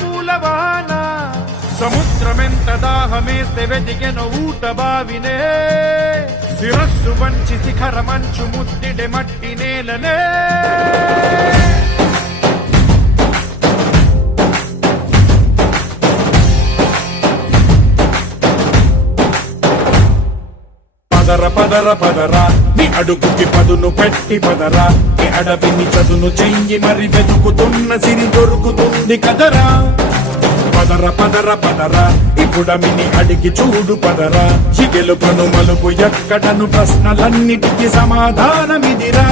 పూలవాన సముద్రమెంత దాహమేస్తే వెతికెను ఊట బావినే శిరస్సు వంచి శిఖర మంచు ముద్దిడే మట్టి నేలనే పదర పదర పదరా నీ అడుగుకి పదును పెట్టి పదరా నీ అడవిని చదును చెయ్యి మరి వెతుకుతున్న సిరి దొరుకుతుంది కదరా పదర పదర పదరా ఇప్పుడమిని అడిగి చూడు పదరా ఈ గెలుపను మలుపు ఎక్కడను ప్రశ్నలన్నిటికీ సమాధానమిదిరా